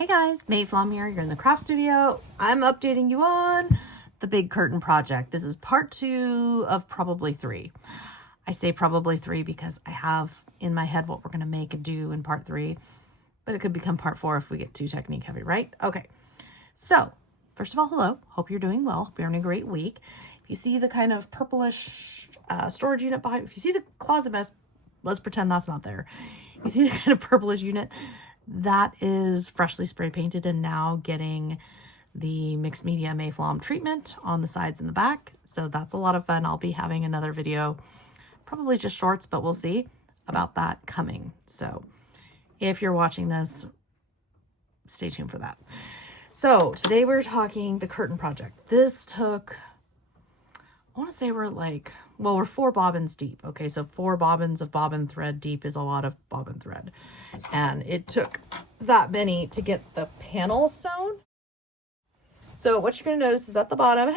Hey guys, Mayflom here. You're in the craft studio. I'm updating you on the big curtain project. This is part 2 of probably 3. I say probably 3 because I have in my head what we're going to make and do in part 3, but it could become part 4 if we get too technique heavy, right? Okay, so first of all, hello. Hope you're doing well. Hope you're having a great week. If you see the kind of purplish storage unit behind, if you see the closet mess, let's pretend that's not there. You see the kind of purplish unit? That is freshly spray painted and now getting the mixed media Mayflom treatment on the sides and the back. So that's a lot of fun. I'll be having another video, probably just shorts, but we'll see about that coming. So if you're watching this, stay tuned for that. So today we're talking the curtain project. This took, I want to say we're 4 bobbins deep. Okay, so 4 bobbins of bobbin thread deep is a lot of bobbin thread. And it took that many to get the panels sewn. So what you're going to notice is at the bottom,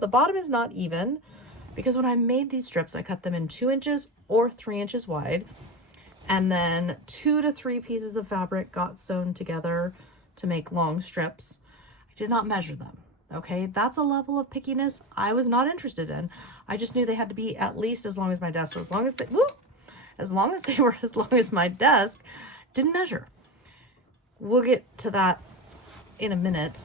the bottom is not even, because when I made these strips, I cut them in 2 inches or 3 inches wide. And then 2 to 3 pieces of fabric got sewn together to make long strips. I did not measure them. Okay, that's a level of pickiness I was not interested in. I just knew they had to be at least as long as my desk. So as long as they were as long as my desk, didn't measure. We'll get to that in a minute.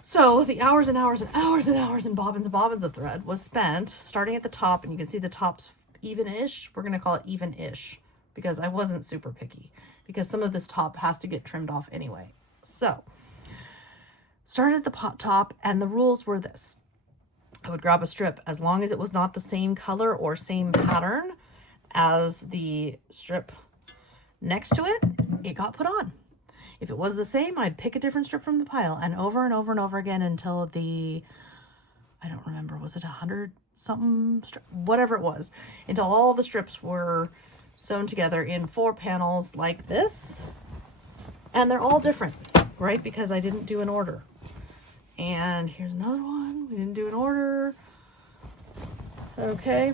So the hours and hours and hours and hours and bobbins of thread was spent starting at the top, and you can see the top's even-ish. We're going to call it even-ish because I wasn't super picky, because some of this top has to get trimmed off anyway. So started at the top, and the rules were this. I would grab a strip as long as it was not the same color or same pattern as the strip next to it, it got put on. If it was the same, I'd pick a different strip from the pile, and over and over and over again until I don't remember, was it 100 something strip, whatever it was, until all the strips were sewn together in 4 panels like this. And they're all different, right? Because I didn't do an order. And here's another one. We didn't do an order. Okay.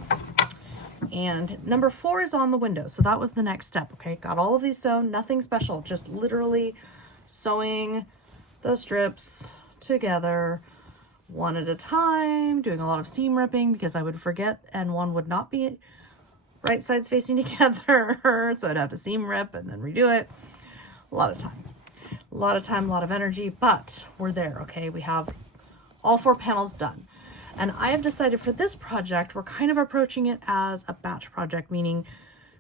And number 4 is on the window. So that was the next step. Okay. Got all of these sewn, nothing special, just literally sewing the strips together one at a time, doing a lot of seam ripping because I would forget and one would not be right sides facing together. So I'd have to seam rip and then redo it. A lot of time, a lot of energy, but we're there. Okay. We have all 4 panels done. And I have decided for this project, we're kind of approaching it as a batch project, meaning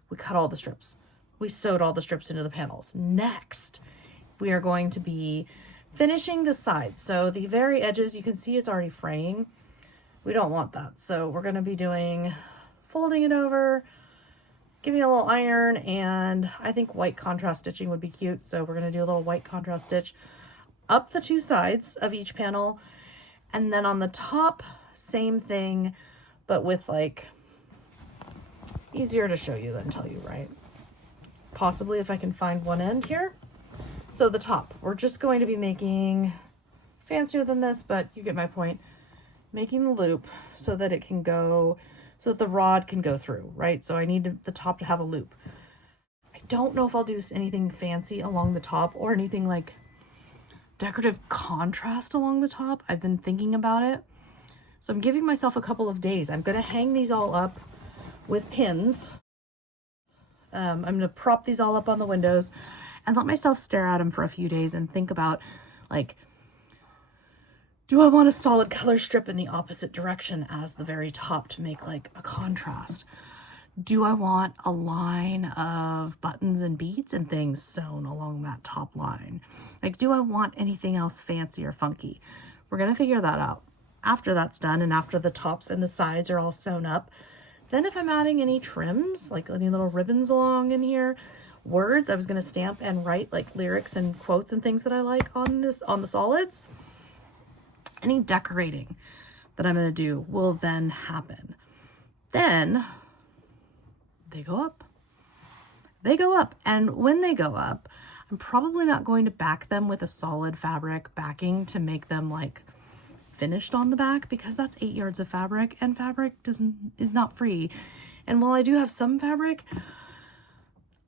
we cut all the strips. We sewed all the strips into the panels. Next, we are going to be finishing the sides. So the very edges, you can see it's already fraying. We don't want that. So we're going to be folding it over, giving it a little iron, and I think white contrast stitching would be cute. So we're going to do a little white contrast stitch up the 2 sides of each panel. And then on the top, same thing, but with easier to show you than tell you, right? Possibly if I can find one end here. So the top, we're just going to be making fancier than this, but you get my point. Making the loop so that it can go, so that the rod can go through, right? So I need the top to have a loop. I don't know if I'll do anything fancy along the top or anything like decorative contrast along the top. I've been thinking about it. So I'm giving myself a couple of days. I'm going to hang these all up with pins. I'm going to prop these all up on the windows and let myself stare at them for a few days and think about, do I want a solid color strip in the opposite direction as the very top to make a contrast? Do I want a line of buttons and beads and things sewn along that top line? Do I want anything else fancy or funky? We're going to figure that out. After that's done and after the tops and the sides are all sewn up, then if I'm adding any trims, any little ribbons along in here, words, I was going to stamp and write lyrics and quotes and things that I like on the solids. Any decorating that I'm going to do will then happen. Then they go up. They go up. And when they go up, I'm probably not going to back them with a solid fabric backing to make them finished on the back, because that's 8 yards of fabric, and fabric is not free. And while I do have some fabric,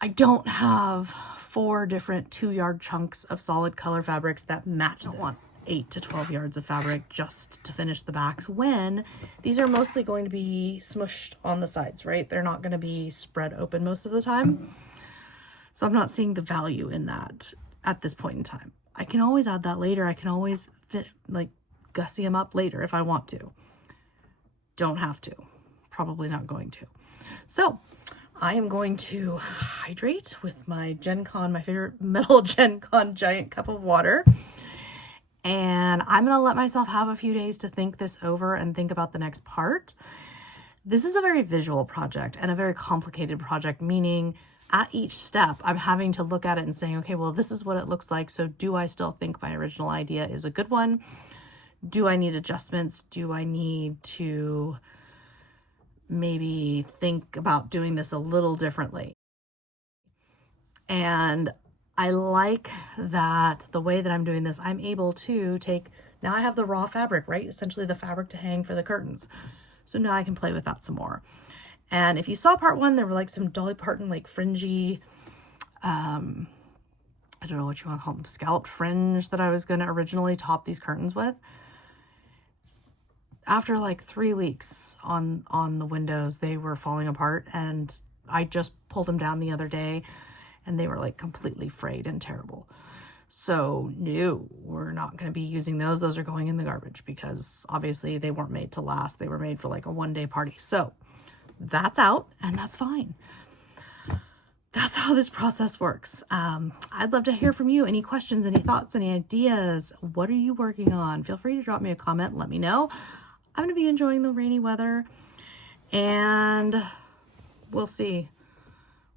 I don't have 4 different 2-yard chunks of solid color fabrics that match this. I want 8 to 12 yards of fabric just to finish the backs, when these are mostly going to be smushed on the sides, right? They're not going to be spread open most of the time. So I'm not seeing the value in that at this point in time. I can always add that later. I can always gussy them up later if I want to. Don't have to. Probably not going to. So I am going to hydrate with my Gen Con, my favorite metal Gen Con giant cup of water. And I'm going to let myself have a few days to think this over and think about the next part. This is a very visual project and a very complicated project, meaning at each step, I'm having to look at it and saying, okay, well, this is what it looks like. So do I still think my original idea is a good one? Do I need adjustments? Do I need to maybe think about doing this a little differently? And I like that the way that I'm doing this, I'm able to take, now I have the raw fabric, right? Essentially the fabric to hang for the curtains. So now I can play with that some more. And if you saw part 1, there were like some Dolly Parton, like fringy, I don't know what you want to call them, scalloped fringe that I was going to originally top these curtains with. After like 3 weeks on the windows, they were falling apart, and I just pulled them down the other day and they were like completely frayed and terrible. So no, we're not going to be using those. Those are going in the garbage because obviously they weren't made to last. They were made for like a 1-day party. So that's out, and that's fine. That's how this process works. I'd love to hear from you. Any questions, any thoughts, any ideas? What are you working on? Feel free to drop me a comment and let me know. I'm going to be enjoying the rainy weather, and we'll see.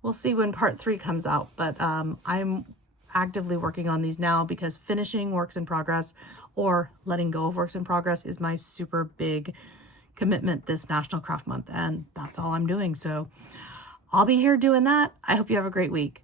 We'll see when part 3 comes out, but I'm actively working on these now because finishing works in progress or letting go of works in progress is my super big commitment this National Craft Month, and that's all I'm doing. So I'll be here doing that. I hope you have a great week.